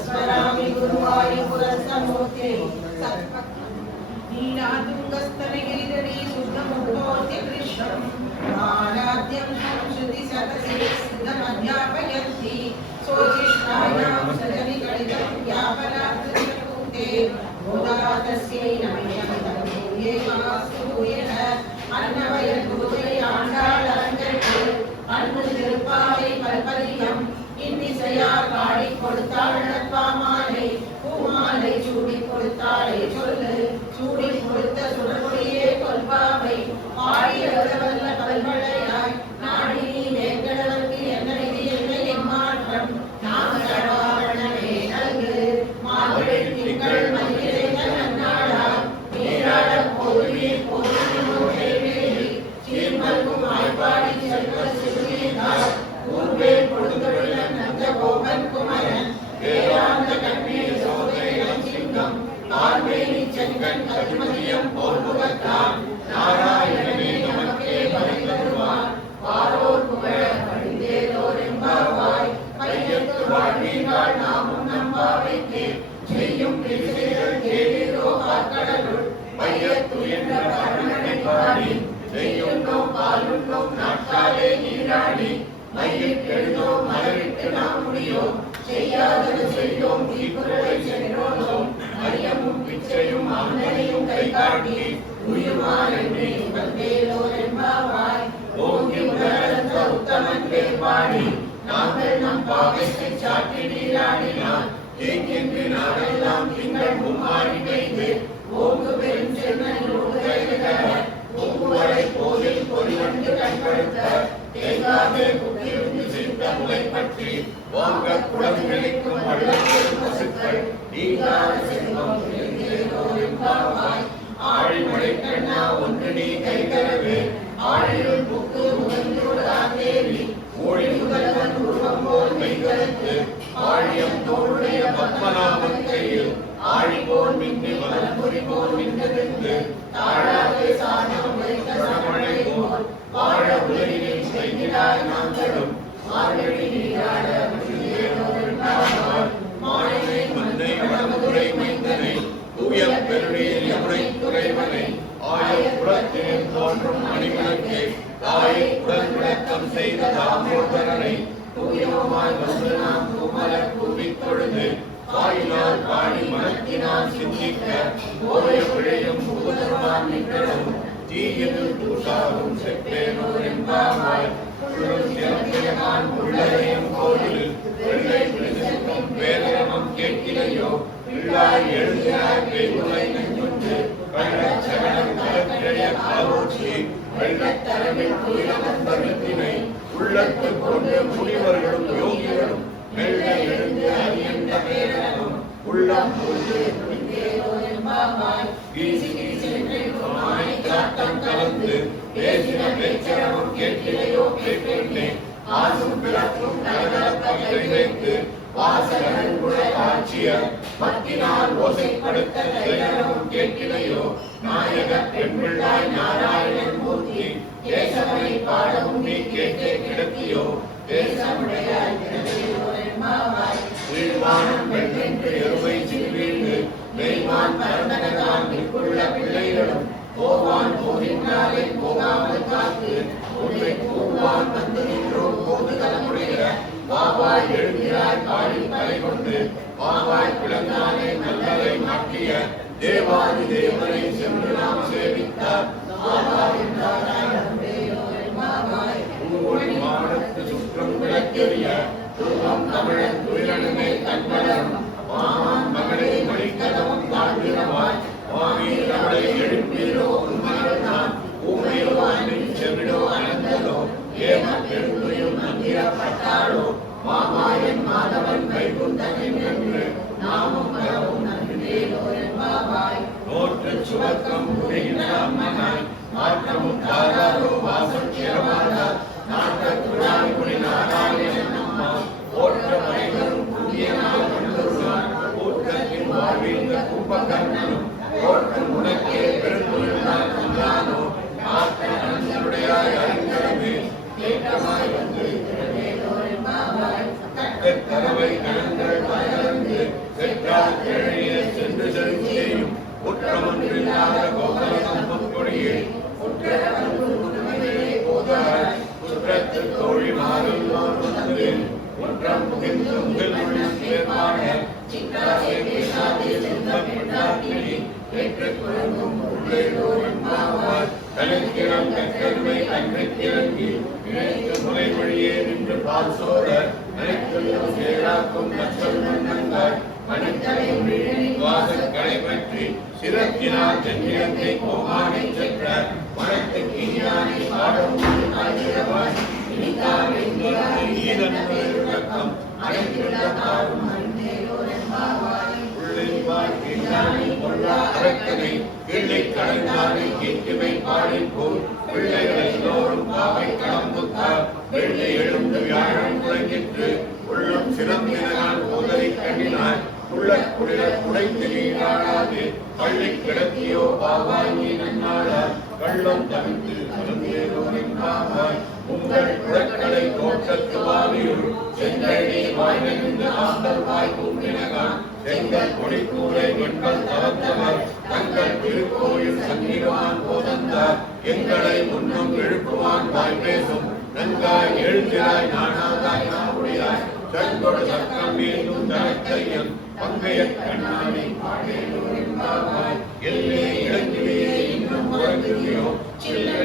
ஸ்மராமி குருவாயூரஸ்தமூர்த்தி நீலாதுங்கஸ்தனகிரிதடி சுத்தமுகோதி கிருஷ்ணம் ஆராத்யம் ஸ்ருதி சதசி சித்தமத்யாபயந்தி சோசிஷ்டாயாம் சஜனி கடிதம் யாபனாத்ருதே உதாதஸ்யை நமயம் ஏகாஸ்தூயன அன்னவயல் குருவை ஆண்டாள் அரங்கற்கு அன்பு திருப்பாவை பல்பதியம் இன்னிசையார் பாடி கொடுத்தாள் நட்பாமாலை பூமாலை சூடி கொடுத்தாளை சொல்லு சூடி கொடுத்த சுடர்கொடியே கொல்பாவை பாடி எழுதவல்ல பல்வளையாய் நாடி நீ வேங்கடவர்க்கு என்ன நிதி என்ன எம்மாற்றம் நாமரவாரணமே நல்கு மார்கழி திங்கள் மல்லிகைத நன்னாளாய் நீராட போதுமே போதுமே சீர்மல்கும் ஆய்பாடி செல்வ சிறுநீராய் ஊர்வே கொடுத்தொழிலன் நந்த கோபன் குமரன் வேதாந்த கண்ணீர் சோதை சிங்கம் ஆர்வேணி செங்கன் கதிமதியம் போர்முகத்தான் நாராயணனே நமக்கே பரிந்தருவான் பாரோர் புகழ பணிந்தேலோர் எம்பாவாய் பையத்து வாழ்வீர்கள் நாமும் நம்பாவைக்கு செய்யும் பிரிசைகள் கேளீரோ ஆக்கடலுள் பையத்து என்ற கருணனை பாடி செய்யுண்டோம் பாலுண்டோம் நாட்காலே நீராடி மையில் எழுதோம் மலரிட்டு நாம் முடியோம் செய்யாதது செய்தோம் தீக்குறளை சென்றோம் மையமும் பிச்சையும் அந்தனையும் கை காட்டி உயுமார் என்று வந்தேலோர் எம்பாவாய் ஓங்கி உலகளந்த உத்தமன் பேர் பாடி நாங்கள் நம் பாவைக்கு சாட்டி நீராடினால் தேங்கின்று நாடெல்லாம் திங்கள் மும்மாறி பெய்து ஓங்கு பெரும் சென்னல் ஓங்குவரை போதில் பொறிவண்டு கண்படுத்த தேங்காதே குட்டிருந்து சிரித்த முலை பற்றி வாங்க குழந்தைகளுக்கும் வள்ளல் பசுக்கள் நீங்காத செல்வம் ஆழிமழை கண்ணா ஒன்று நீ கைகரவே ஆழியுள் புக்கு முகந்தோடா தேவி ஊழி முதல்வன் உருவம் போல் மெய்கருத்து ஆழியம் தோளுடைய பத்மநாபன் கையில் ஆழி போல் மின்னி வலம்புரி போல் மின்னெடுத்து தாழாதே சாதம் வைத்த சமழை போல் வாழ உலகினில் செய்கிறாய் நாங்களும் மார்கழி நீராட மாலை மன்னை வடமதுரை மைந்தனை தூய பெருநீர் யமுனை துறைவனை ஆய புறத்தில் தோன்றும் மணிவிளக்கே தாயை உடல் விளக்கம் செய்த தாமோதரனை தூயமாய் வந்து நாம் பூமலர் கூவித் தொழுது வாயினால் பாடி மனத்தினால் சிந்திக்க ஓய பிழையும் புகுதர்வான் நிகழும் தீயதில் தூஷாரும் செப்பேனோர் எம்பாவாய் சிறப்பியமான் உள்ளரையும் கோயில் வெள்ளை விழுதும் பேரமம் கேட்கிறையோ பிள்ளாய் எழுதினாய் பேருலை நெஞ்சுண்டு கள்ளச் சகலம் கலக்கிழைய காலோச்சி வெள்ளத்தரவில் துயிலமன் பருத்தினை உள்ளத்து கொண்டு முனிவர்களும் யோகிகளும் மெல்ல எழுந்து அறியந்த பேரமும் உள்ளம் கொண்டு வீசி வீசி காட்டம் கலந்து பேசின பேச்சரமும் கேட்கிறையோ கேட்கின்றே ஆசும் பிளக்கும் கலகலப்பை வைத்து வாசகன் குழை ஆட்சிய பத்தினால் ஓசைப்படுத்த தைரமும் கேட்கிறையோ நாயக பெண்பிள்ளாய் நாராயணன் மூர்த்தி கேசவனை பாடவும் நீ கேட்டே கிடத்தியோ தேசமுடைய வீழ்வானம் வெள்ளென்று எருவை சிறுவீழ்ந்து மெய்வான் பரந்தனதான் நிற்குள்ள பிள்ளைகளும் போவான் போகின்றாலே போகாமல் காத்து உன்னை கூவான் வந்து நின்றோம் போது தலைமுறைகிற பாவாய் எழுகிறாய் பாடி தலை கொண்டு பாவாய் பிளந்தானே நல்லதை மாட்டிய தேவாதி தேவனை சென்று நாம் சேவித்தார் மாவட்டத்து சுற்றம் விளக்கெறிய துருவம் தமிழன் துயிலனுமே தன்வளம் மாமான் மகளே மணிக்கதவம் தாழ்கிறவாய் வாமீரவளை எழுப்பீரோ உண்மையில்தான் ஊமையோ அன்பின் செவிடோ அனந்ததோ ஏம பெருந்துயும் நந்திரப்பட்டாளோ மாமாயன் மாதவன் வைகுந்தன் என்று நாமும் வரவும் நன்றியோ என்பாவாய் நோற்று சுவர்க்கம் புரிகின்ற அம்மனாய் மாற்றமும் தாராரோ வாசம் சிரமாதார் நாட்டத்துடாய் குடி நாராயணன் அம்மா போற்ற மனைவரும் புதிய நாள் கொண்டுள்ளார் கூட்டத்தின் வாழ்விந்த கும்பகர்ணனும் போற்றும் உனக்கே பெருந்தொழிலார் கொண்டானோ ஆற்ற நன்சருடையாய் அறிஞரவே ஏற்றமாய் வந்து கறவை கணங்கள் பலர்ந்து செற்றால் கிழறிய சென்று செலுத்தியும் குற்றமொன்றில்லாத கோபலம் கொடியே குற்றத்து தோழி மாறுள்ளோர் வந்து குற்றம் புகிந்து உங்கள் சேர்ப்பான கணக்கிடம் கற்கருமை கண்ணைக்கிறங்கி இணைத்து முறை வழியே நின்று பால் சோழ அனைத்துள்ளும் சேராக்கும் நச்சல் மன்னங்காய் மணித்தலையும் வாசற்களை பற்றி சிறப்பினால் தென்னிடத்தை கோமானை சென்ற மனத்துக்கு இனியானை பாடம் ஆகிறவாய் இனிதாவை ஈதன் விளக்கம் அனைத்துள்ள தாரும் அரக்கனை கிள்ளை கடந்தானை கேட்குமை பாடின் போல் பிள்ளைகள் எல்லோரும் பாவை கடம்புத்தார் வெள்ளை எழுந்து வியாழம் குறைஞ்சிற்று உள்ளம் சிறந்தினால் போதலை கண்ணினார் உள்ள குளிர குடைத்தெளியாடாது பள்ளி கிடத்தியோ பாவாங்கி நன்னாளார் கள்ளம் தவிர்த்து கலந்தேரோரின்பாவாய் உங்கள் குழக்களை தோற்றத்து வாவியுள் செங்கழி வாய்ந்து ஆந்தல் வாய் கும்பினகான் செங்கல் கொடிக்கூரை வெண்பல் தவத்தவர் தங்கள் திருக்கோயில் சங்கிடுவான் போதந்தார் எங்களை முன்னும் எழுப்புவான் வாய் பேசும் நன்காய் எழுந்திராய் நானாதாய் நாவுடையாய் சங்கொடு சக்கம் மீண்டும் தனக்கையன் பங்கைய கண்ணாடி பாடேலோரின்பாவாய் எல்லே இளங்கிலேயே இன்னும் உறங்குவியோ சில்லி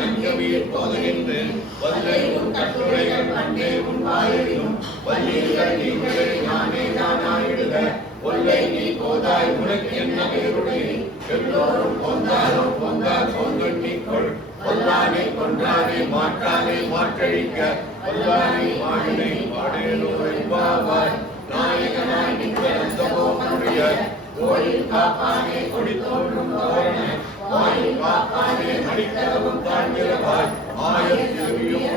நங்கவியில் போதுகின்றேன் வல்லை உன் கட்டுரைகள் கண்டே உன் வாயிலும் வல்லிகள் நீங்களே நானே தானாயிடுக ஒல்லை நீ போதாய் உனக்கு என்ன பேருடைய எல்லோரும் கொந்தாலும் கொந்தால் கொங்கொண்டிக்கொள் கொல்லானை கொன்றானை மாற்றானை மாற்றழிக்க கொல்லானை வாழினை பாடேலோரின்பாவாய் நாயகனாய் நிற்கிறந்தபோமுடைய கோயில் காப்பானே கொடி தோன்றும் தோரண வாயில் காப்பானே மடிக்கதவும் தாழ்கிறவாய் ஆயர் திருவியும்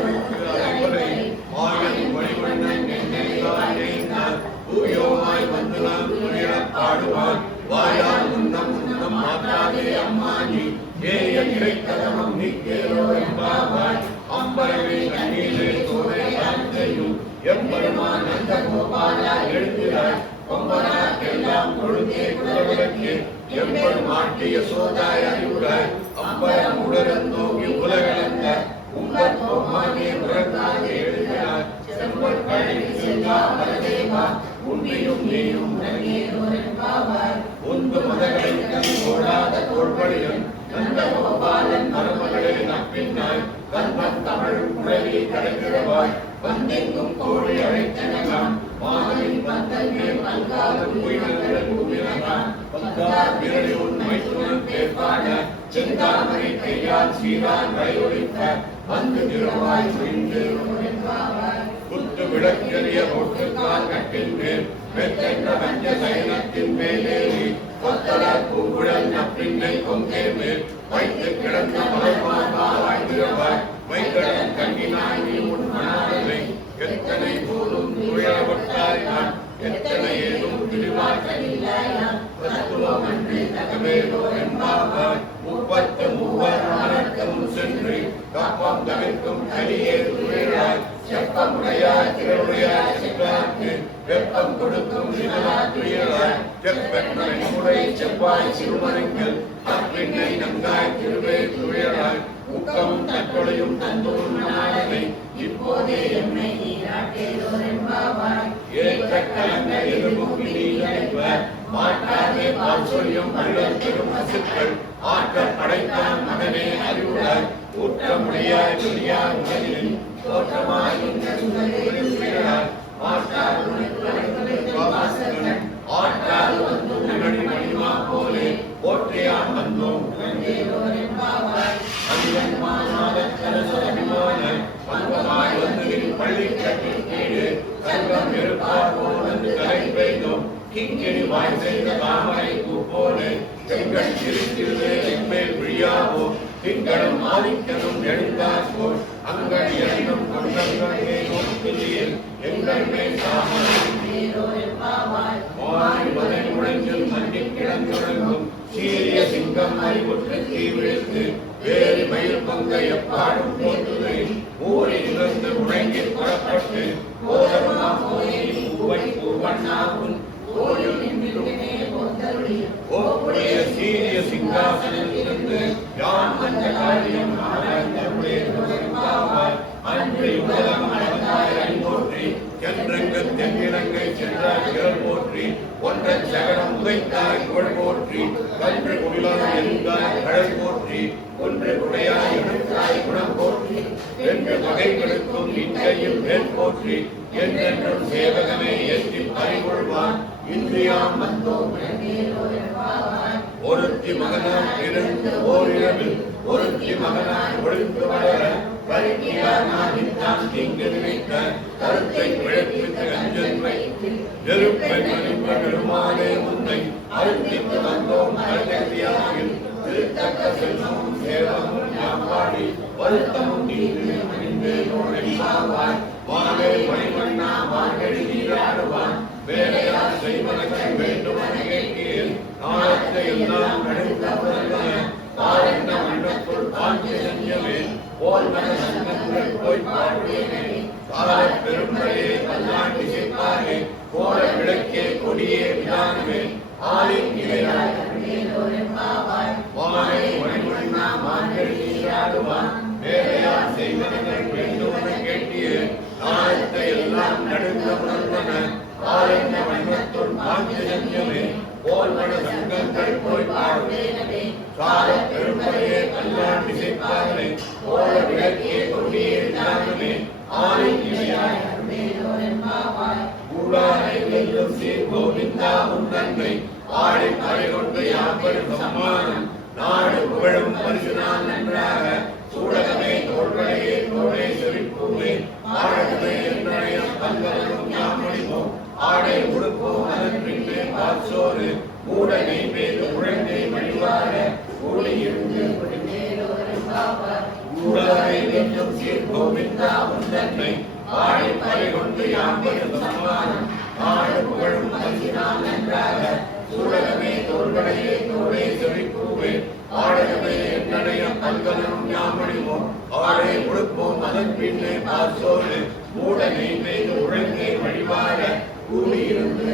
அரைவரை மாயன் மணிவண்ணன் நெஞ்செய்தார் தூயோமாய் வந்து நாம் துயரப் பாடுவான் வாயால் முன்னம் முன்னம் மாற்றாதே அம்மானி ஏய இறைக்கதவம் நீக்கேலோ என்பாவாய் அம்பரவே கண்ணீரே சோரை ஆந்தையும் எம்பெருமான் நந்த கோபாலா எழுந்திராய் கொம்பனாக்கெல்லாம் கொழுந்தே குலவிளக்கு எம்பெருமாட்டிய சோதாய் அறிவுராய் அம்பரம் உடரன் நோக்கி உலகளந்த உங்கள் கோமானே உறங்காதே எழுதினார் செம்பல் கழனி செல்லா மரதேவா உன்னையும் நீயும் உந்து மதகளை கண் ஓடாத தோள்படியும் நந்த கோபாலன் மருமகளே நப்பின்னாய் கண்பன் தமிழும் குழலி கடைகிறவாய் வந்தெங்கும் கோழி அழைத்தனகான் மாதவின் பந்தல் மேல் அங்காலும் உயிரிழந்த பூமினகான் பந்தார் விரலி உண்மை துணன் கேட்பான செந்தாமரை கையால் சீரான் வயொலித்த வந்து திருவாய் புரிந்து குத்து விளக்கெறிய ஒட்டுக்கால் கட்டின் மேல் வெற்றென்ற வஞ்ச சயனத்தின் மேலேறி கொத்தலர் பூங்குழல் நப்பின்னை கொங்கே மேல் வைத்து கிடந்த மலைமார்பா வாழ்கிறவாய் வைகடன் கண்ணினாய் நீ உன் மனாரவை எத்தனை போதும் துயரப்பட்டாய் நான் எத்தனை ஏதும் திருவாய்க்கனில்லாயான் தத்துவம் அன்றி தகவேதோ என்பாவாய் முப்பத்து மூவர் மரணத்தும் சென்று காப்பம் தவிர்க்கும் கலியே துயராய் செப்பமுடையாய் திருவுடையாய் சென்றார்க்கு வெப்பம் கொடுக்கும் நிலா துயராய் செப்பெண்ணை முறை செவ்வாய் சிறுமருங்கள் அப்பின்னை நங்காய் திருவே துயராய் உக்கம் தற்கொலையும் தந்தூர் நாளனை இப்போதே என்னை நீராட்டேலோரென்பாவாய் ஏற்ற கலந்த எதிர்முகி நீ நினைப்ப மாற்றாதே பால் சொல்லியும் வள்ளல் பெரும் பசுக்கள் ஆற்ற படைத்தான் மகனே அறிவுராய் ஊற்றமுடையாய் துணியார் உலகில் தோற்றமாய் ஆற்றால் ஆற்றால் வந்து உடனடி மணிமா போலே போற்றியான் வந்தோம் பங்கமாய் வந்து பள்ளி கட்டில் கீழே சங்கம் இருப்பார் போல் வந்து கலை பெய்தோம் கிங்கிணி வாய் செய்த தாமரை பூ போலே செங்கல் சிரித்திருவே எம்மேல் விழியாவோ திங்களும் ஆதிக்கனும் எழுந்தார் போல் அங்கள் இரண்டும் கொண்டங்கள் மேலும் எங்கள் மேல் மாறி முழங்கில் மண்டி கிடந்துடங்கும் சீரிய சிங்கம் அறிவுற்று தீ விழுத்து வேறு மயில் பொங்க எப்பாடும் போட்டுதை ஊரில் இருந்து முழங்கி புறப்பட்டு போதமா போய் ஓப்புடைய சீரிய சிங்காசனத்திலிருந்து யான் வந்த காரியம் ஆராய்ந்தேன். அன்று உலகம் அளந்தாய் போற்றி சென்றங்கு தென்னிலங்கை சென்றாய் திரள் போற்றி ஒன்ற சகடம் உதைத்தாய் புகழ் போற்றி கன்று குடிலாய் எழுந்தாய் கடல் போற்றி ஒன்று குடையாய் எடுத்தாய் குணம் போற்றி என்று வகைகளுக்கும் இன்றையில் மேல் போற்றி என்றென்றும் சேவகமே ஏற்றி பறிகொள்வான் இன்றியாம் வந்தோம். ஒருத்தி மகனாய் பிறந்து ஓரிரவில் ஒருத்தி மகனாய் ஒழித்து வளர பரிமையான் தீங்கு நினைத்த கருத்தை பிழைப்பித்து அஞ்சன்மை நெருப்பை பெருமானே உன்னை அழுத்தித்து வந்தோம். கருத்தையாவில் திருத்தக்க செல்வமும் சேவமும் யாப்பாடி வருத்தமும் தீங்கு மணிந்தேனோடாவாய் வாழே மணிவண்ணா வாங்கடி நீராடுவான் வேலையார் செய்வதற்கு வேண்டுமென கேட்கிறேன். நாளத்தை எல்லாம் நடந்த பாருங்க மண்டத்துள் பாஞ்சி செஞ்சவே போல் மனசங்கள் போய் பாடுவேனே. கால பெருமையே கல்லாண்டி சேர்ப்பாரே கோல விளக்கே கொடியே விதானமே ஆளின் நிலையாய் வாழை மணிவண்ணா வாங்கடி நீராடுவான் வேலையார் செய்வதற்கு வேண்டுமென கேட்டியே. நாளத்தை எல்லாம் நடுங்க உணர்வன ஆளுங்க மண்டத்துள் பாஞ்சி செஞ்சவே போல் மனசங்கள் போய் பாடுவேனே. கால பெருமையே கல்லாண்டி சேர்ப்பாரே கோல விளக்கே கொடியே விதானமே ஆளின் நிலையாய் கூடாரை வெல்லும் சீர் கோவிந்தா உந்தன்னை ஆடி பறை கொண்டு யாப்படும் சம்மானம் நாடு புகழும் பரிசுதான் நன்றாக சூடகமே தோள்களையே தோளை செவிப்பூவே ஆடகமே என்னுடைய பல்வரும் யாமணிவோம் ஆடை உடுப்போம் அதன்பின்பே பாசோறு மூட நெய் மீது உழைந்தை மணிவார கூடியிருந்து கூடாரை வெல்லும் சீர் கோவிந்தா உந்தன்னை ஆடி பறை கொண்டு யாப்படும் சம்மானம் நாடு புகழும் பரிசுதான் நன்றாக சூடகமே தோள்களையே தோளை செவிப்பூவே ஆடகமே என்னுடைய பல்வரும் யாமணிவோம் ஆடை உடுப்போம் அதன் பின்னே பாசோறு மூட நெய் மீது உழைந்தை வழிவார கூடியிருந்து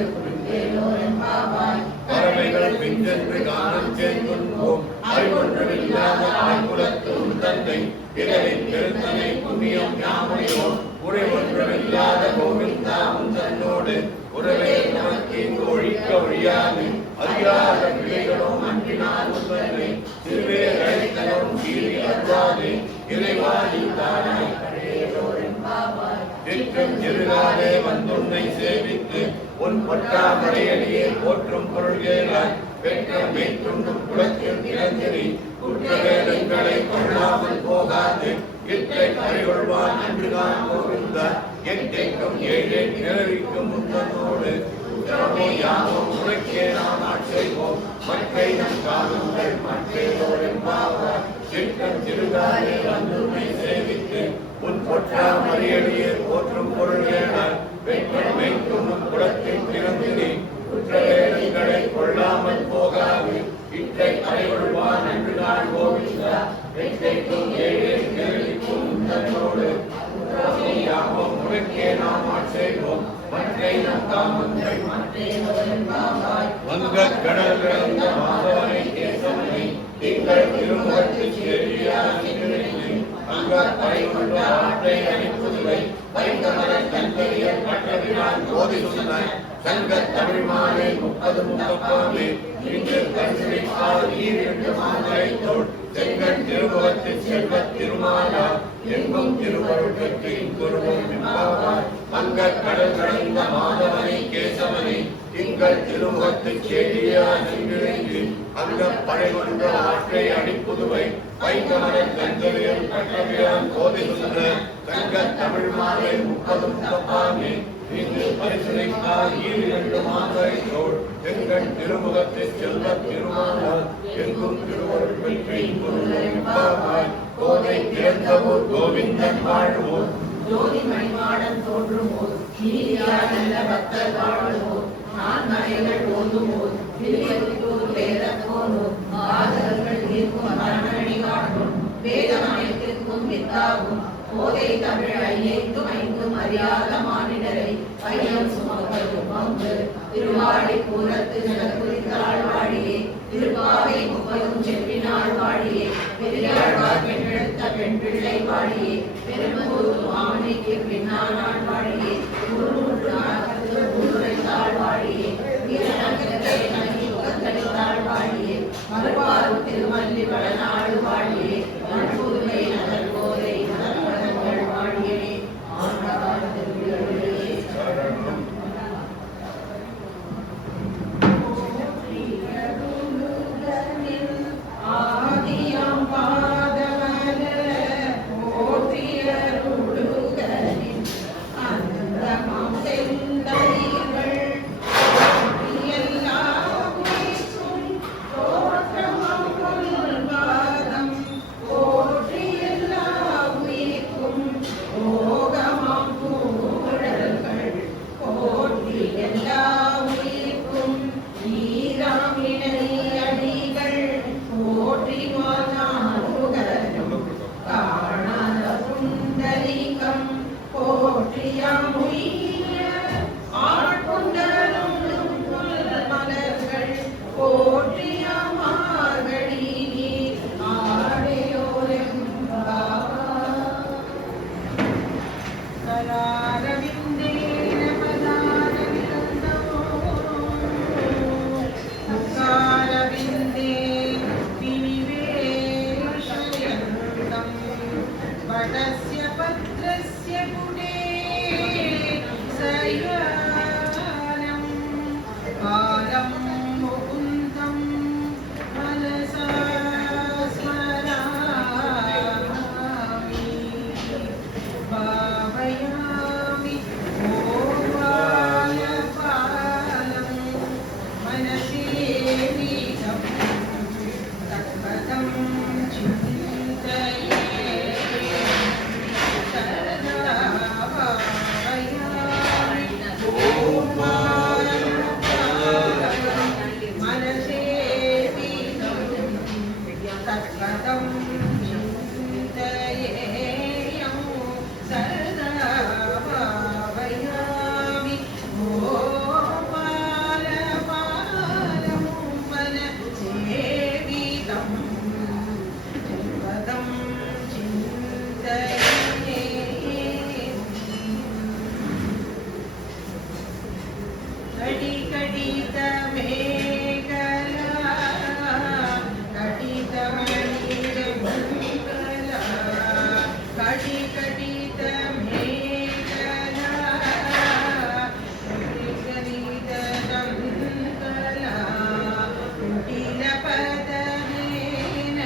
பறவைகள் பிஞ்சென்று காணம் சேர்ந்துள்ளோம் அறிவொன்றமில்லாத ஆய்குலத்து தந்தை இரவின் பெருந்தனை புண்ணியம் யாமணியோம் உரை ஒன்றமில்லாத கோவிந்தா தன்னோடு உறவே நமக்கு இங்கு ஒழிக்க ஒழியாது அறியாத பிள்ளைகளும் அன்பினால் உண்மை சிறுவே அழைத்தலும் கீழே அருளாது இறைவாதி தானாய் திட்டம் திருகாலே வந்துன்னை சேவித்து உன் பட்டாமடையடியே போற்றும் பொருள்களாய் பெற்ற மெய்த்துண்டும் குலத்தில் இறந்திரி குற்றவேதங்களை கொள்ளாமல் போகாது இற்றை பறிகொள்வான் அன்றுதான் கோவிந்த எட்டைக்கும் ஏழை நிறவிக்கும் முன்னோடு யாவும் உரைக்கே நாம் ஆட்சேபோம் மற்றை நம் காலங்கள் மற்றோர் என்பாவார் திட்டம் திருகாலே வந்துன்னை சேவித்து உன் பொற்றா மறியடியே போற்றும் பொருள்களால் பெற்ற மெய்க்கும் குலத்தில் பிறந்திரி குற்றவேதங்களை கொள்ளாமல் போகாது இற்றை பறிகொள்வான் அன்றுதான் கோவிந்தா எட்டைக்கும் ஏழை நிறவிக்கும் முன்னோடு யாவும் உரைக்கே நாம் ஆட்சேபோம் மற்றை நம் காமங்கள் வங்கக் கடல் கடந்த மாதவனை கேசவனை திங்கள் திருமுகத்தில் அங்கற் பறிகொண்ட ஆற்றை அணிப்புதுவை பைந்தமரத் தன்கரியர் பட்டவினான் கோதி சொன்னாய் சங்கத் தமிழ்மானே 30 முப்பப்பாமே இன்று கண்சிரிப்பால் ஈரெண்டு மாதரை தோள் செங்கன் திருமுகத்தில் செல்வத் திருமாலா எங்கும் திருவருள் பெற்று இங்குருவும் என்பாவார் வங்கக் கடல் கடந்த மாதவனை கேசவனை திங்கள் திருமுகத்துச் செடியா சென்றிருந்து அங்கப் படைகொண்ட ஆற்றை அணிப்புதுவை பைந்தமரத் தன்கரியர் பட்டவினான் கோதி சொன்ன சங்கத் தமிழ்மானே 30 முப்பப்பாமே இன்று பரிசுரைக்கால் ஈரெண்டு மாதரை தோள் எங்கள் திருமுகத்தில் செல்வத் திருமாலால் எங்கும் திருவருள் பெற்று இங்குருவும் கோதை பிறந்தவோர் கோவிந்தன் வாழ்வோர் ஜோதி மணிமாடன் தோன்றுமோர் நீதியார் நல்ல பக்தர் வாழ்வோர் நான் மறைகள் ஓதுமோர் திருவிழத்தூர் வேதப்போனோர் ஆதரங்கள் இருக்கும் மரணி காணும் வேதமயத்திற்கும் வித்தாகும் கோதை தமிழ் ஐயைக்கும் ஐந்தும் அறியாத மானிடரை பையம் சுமப்பது பங்கு திருவாடி பூரத்து ஜனகுரித்தாள் வாழியே வாழியே பெரும்பூர் மாமணிக்கு பின்னானான் வாழியே குருமுற்று நாகத்து ஊருரைத்தாள் வாழியே வீரநகரத்தை நகி முகத்தளித்தாள் வாழியே மறுபாறு திருமல்லி வளநாடு வாழியே மண்புதுமை நகர் கோதை நகர்வளங்கள் வாழியே ஆண்டாள் திருவிழே ஆதியம் பாதமல போற்றியருளுகனின் அந்தமாம் செந்தளிர்கள் எல்லா உயிர்க்கும் தோற்றமாம் பொல்வாதம் போற்றி எல்லா உயிர்க்கும் போகமாம் பூழல்கள் போற்றி எல்லா உயிர்க்கும் ஈராமினை அடிகள் போற்றி மாநாடுகரும் காணாத புண்டரீகம் போற்றியாமுய ஆட்கொண்டரும் மலர்கள் போற்றியாமார்கழி நீர் ஆடையோரம் கராரவிந்தேன பதாரவிந்தமோ முகாரவிந்தே வினிவேஷயந்தம் வடஸ்ய பத்ரஸ்ய குடே சயானம் காலம் முகுந்தம் மனசா ஸ்மராமி பாவயாமி கோபாலபாலம் मनसेवितं तत्पदं चिन्तये सदा भावयामि गोपालपालं मनसेवितं तत्पदं चिन्तयेयं सदा भावयामि गोपालपालं मनसेवितं तत्पदं चिन्तयेयं कटिकटितमेकला कटितमणिरमङ्गला कटिकटितमेकला कटिकटितदङ्कला कुटिलपदमेन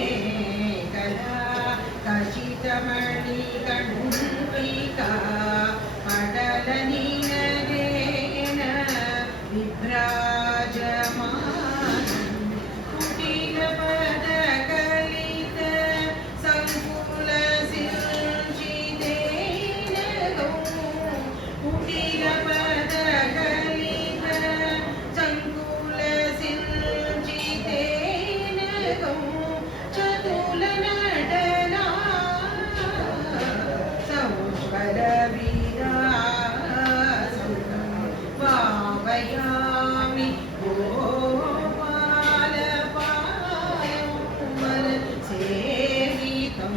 कटिकटितमेकला कचितमणिकण्डिका पडलनीनरेण विभ्राजमानं कुटिलपदकलित सङ्कुलसिञ्चितेन कुटिलपदकलित सङ्कुलसिञ्चितेन चतुलनटना सौज्वलविरासनं भावयामि गोपालपालं मनसेवितं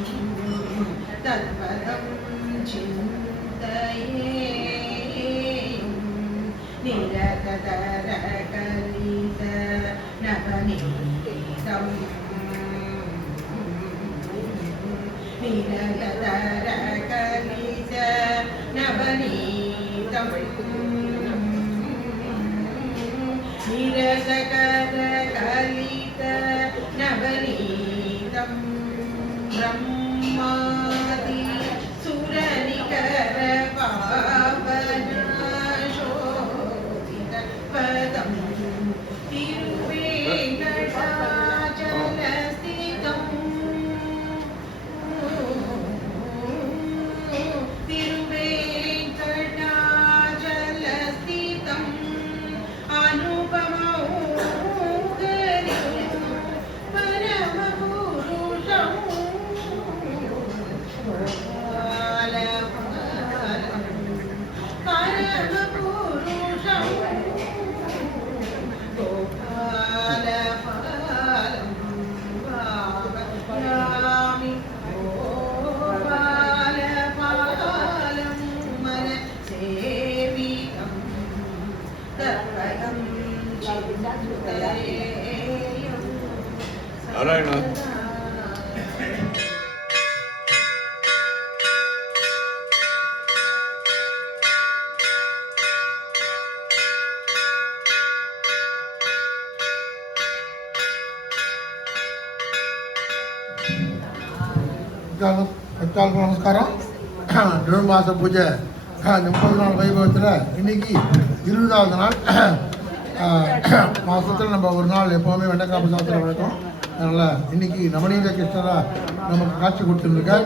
तत्पदं चिन्तयेयं निरततरकलित नवनीतं निरततरकलित नवनीतं निरतकरकलित नवनीतं ब्रह्मादि सुरनिकर पावनाशोभित पदं तिरुवेङ्कटाचलस्थितं तिरुवेङ्कटाचलस्थितं अनुपमौगरिं परमपुरुषं நாராயணா. எல்லாருக்கும் நமஸ்காரம். தனுர்மாச பூஜை 30 நாள் வைபவத்தில் இன்னைக்கு 20வது நாள். மாதத்தில் நம்ம ஒரு நாள் எப்போவுமே வெண்டைக்காப்பு சாத்திர வழக்கம். அதனால் இன்னைக்கு நவநீத கிருஷ்ணராக நமக்கு காட்சி கொடுத்துருக்கார்.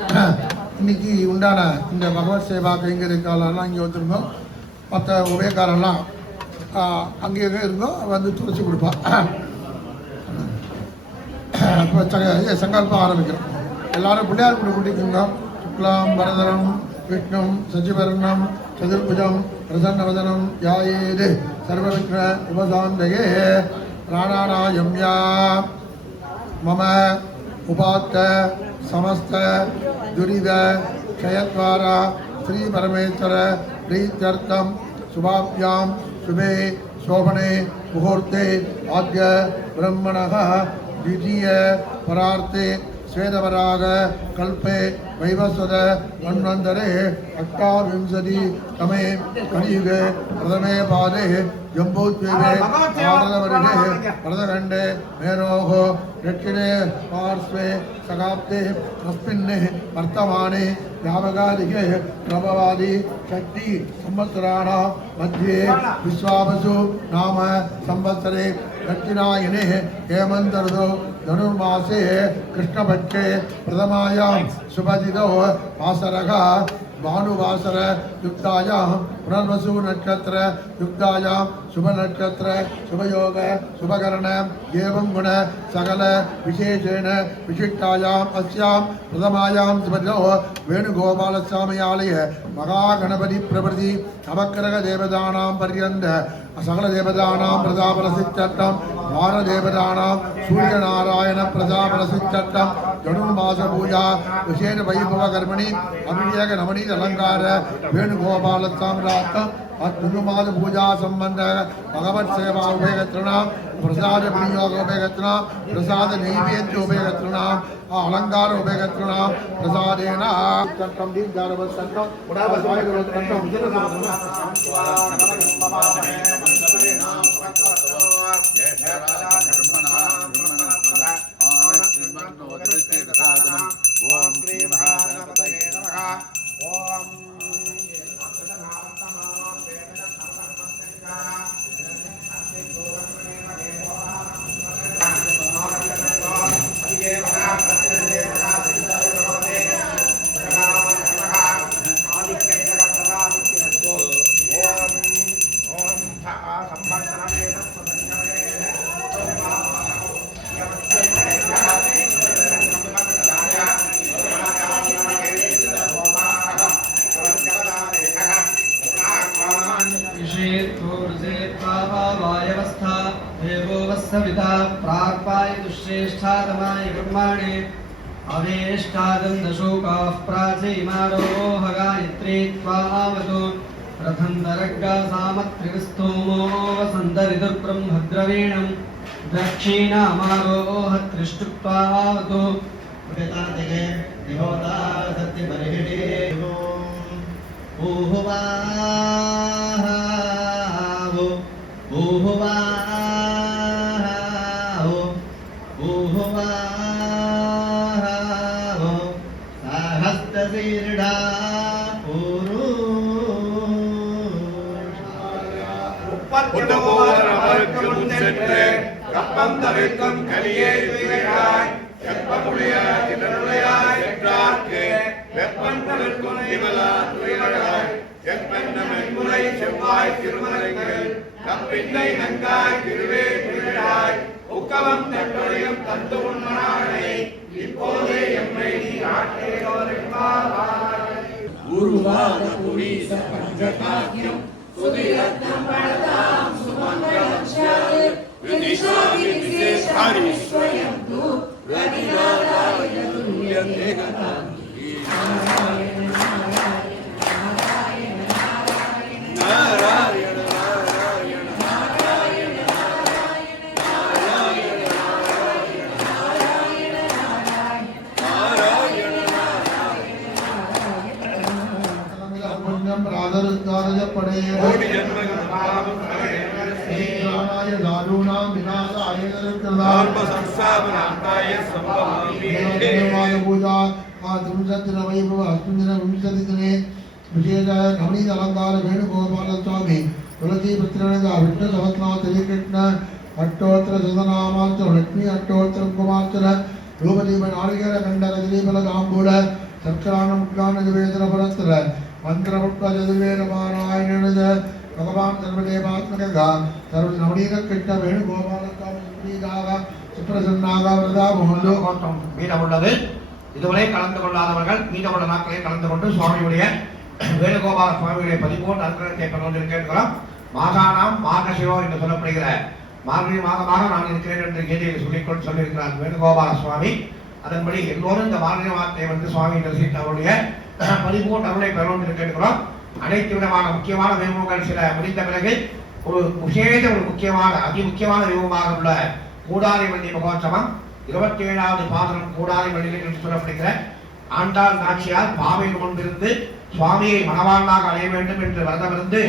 இன்னைக்கு உண்டான இந்த பகவத் சேவா கைங்கரிக்காரெல்லாம் இங்கே வச்சுருந்தோம். மற்ற உபயக்காரெல்லாம் அங்கேயே இருந்தோம், வந்து துளசி கொடுப்பான். இப்போ சங்கல்பம் ஆரம்பிக்கிறோம். எல்லாரும் பிள்ளையார் கூட கூட்டிக்குங்க. சுக்லாம் வரதரம் விஷ்ணும் சசிவர்ணம் சதுர்புஜம் பிரசன்னவதனம் யாயேது சர்வவிக்ன உபசாந்தகே பிராணாநாயம்யா மம உபாத்த சமஸ்த துரித க்ஷயத்வாரா ஸ்ரீ பரமேஸ்வர பிரீத்யர்த்தம் சுபாப்யாம் சுபே சோபனே முகூர்த்தே ஆத்ய பிரம்மணः द्वितीय परार्थे स्वेदवराग कल्पे वैवस्वत मन्वन्तरे 28 तमे कलियुगे प्रथमे पादे जम्बूद्वीपे भारतवर्षे भरतखण्डे मेरोः दक्षिणे पार्श्वे सकाब्दे अस्मिन् वर्तमाने व्यापकादिके प्रभवादि षष्टि संवत्सराणां मध्ये विश्वावसु नाम संवत्सरे दक्षिणायने हेमन्त ऋतौ धनुर्मासे कृष्णपक्षे प्रथमायां शुभतिथौ वासरः भानुवासर युक्तायां पुनर्वसु नक्षत्र युक्तायां शुभ नक्षत्र शुभयोग शुभकरण एवं गुण सकल विशेषेण विशिष्टायाम् अस्यां प्रथमायां शुभतिथौ वेणुगोपाल स्वामी आलय महागणपति प्रभृति नवग्रह देवतानां पर्यन्त सकल देवतानां प्रजापलसित्यर्थं वारदेवतानां सूर्यनारायण प्रजापलसित्यर्थं धनुर्मास पूजा विशेष वैभव कर्मणि अभिषेक नवनीत अलंकार वेणुगोपाल साम्राज्ञ धनुर्मास पूजा संबंध भगवत सेवा उभयगत्रणां प्रसाद विनियोग उभयगत्रणां प्रसाद नैवेद्य उभयगत्रणां अलंकार उभयगत्रणां प्रसादेन चक्रं दीर्घारवत् चक्रं उडावसायगरवत् चक्रं ओम श्री महागणपतये नमः। ओम सविता प्राक्पायतुश्रेष्ठातमाय ब्रह्माणे अवेष्टागन्धशोकाः प्राचीमारोह गायत्री त्वावतु रथन्तरग्गासामत्रिविस्तोमो वसन्तरितुर्ब्रह्मद्रवीणं दक्षिणामारोह त्रिष्टुत्वावतु प्रतातिके दिहोता सत्यपरिहिटे ऊहुवाहो ऊहुवाहो ऊहुवाहो सहस्रशीर्षा புத்தமோரவர்க்கும் சென்று கப்பம் தவிர்க்கும் கலியே துயிலாய் வெப்பமுடைய திடனுடையாய் வெற்றார்க்கு வெப்பம் தவிர்க்கும் விமலா துயிலாய் எப்பெண்ணமென்முறை செவ்வாய் திருமலைகள் கப்பின்னை நங்காய் திருவே துயிலாய் உக்கவம் தட்டொழியும் தந்து உண்மனானை இப்போதே எம்மை நீ ஆட்டையோரென்பாவாய் உருவாத புரீச பஞ்சகாக்கியம் சுதிரத்னம் பரதாம் சுமங்கலம் ஸ்யாய விதிஷாதி விசேஷாரி ஸ்வயம் து ரவிநாராயண துல்யம் ஏகதாம் நாராயண நாராயண நாராயண நாராயண நாராயண நாராயண நாராயண நாராயண நாராயண அதருத்தாரஜப்படே கோடி ஜன்மங்கள் பாவம் ஸ்ரீராமாய தாருணாம் விநாசாய தர்ம தர்ம சம்ஸ்தாபனாந்தாய சம்பவாமி தேவாய பூஜா त्रिंशत्दिन वैभव अस्मिन् विंशतिदिने विशेष नवनीत अलङ्कार वेणुगोपाल स्वामी तुलसी पुत्रेण विष्णु सहस्रनाम अष्टोत्तर सदनामार्चन लक्ष्मी अष्टोत्तर कुमार्चन रूपदीप नारिकेल खंड रजनीफल तांबूल सर्करानं ज्ञान निवेदन परस्तर मंत्र पुष्प चतुर्वेद पारायण भगवान सर्वदेवात्मक सर्व नवनीत कृष्ण वेणुगोपाल स्वामी सुप्रीதாக சுப்ரசன்னாக பிரதா முகந்தோ கோட்டம் மீதமுள்ளது. இதுவரை கலந்து கொள்ளாதவர்கள் மீதமுள்ள நாட்களை கலந்து கொண்டு சுவாமியுடைய வேணுகோபால சுவாமியுடைய பதிப்போடு அனுகிரகத்தை பெறுவதற்கேற்கிறோம். மாகாணம் மாகசிவோ என்று சொல்லப்படுகிற மார்கழி மாதமாக நான் இருக்கிறேன் என்று கீதையில் சொல்லியிருக்கிறார் வேணுகோபால சுவாமி. அதன்படி எல்லோரும் இந்த மார்கழி மாதத்தை வந்து சுவாமி தரிசித்து அவருடைய பதிப்போடு அருளை பெறுவோம் என்று கேட்கிறோம். அனைத்து விதமான முக்கியமான விவரங்கள் சில முடிந்த பிறகு ஒரு முக்கியமான அதி முக்கியமான விவரமாக உள்ள கூடாரை வள்ளி மகோற்சவம் 27வது பாதனம் கூடாரை வள்ளியில் என்று சொல்லப்படுகிற ஆண்டாள் நாச்சியார் பாவையில் கொண்டிருந்து சுவாமியை மணவாளனாக அடைய வேண்டும் என்று வரதமிருந்து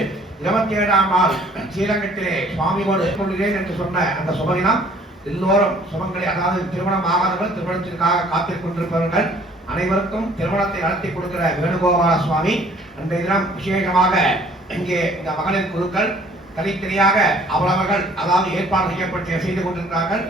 27ஆம் நாள் ஸ்ரீரங்கத்திலே சுவாமியோடு கொள்கிறேன் என்று சொன்ன அந்த சுபதினம் எல்லோரும் சுபங்களை அதாவது திருமணம் ஆகாதவர்கள் திருமணத்திற்காக காத்துக் கொண்டிருப்பவர்கள் அனைவருக்கும் திருமணத்தை நடத்தி கொடுக்கிற வேணுகோபால சுவாமி அன்றைய தினம் விசேஷமாக இங்கே இந்த மகளிர் குழுக்கள் தனித்தனியாக அவரவர்கள் அதாவது ஏற்பாடு செய்யப்பட்டு செய்து கொண்டிருக்கிறார்கள்.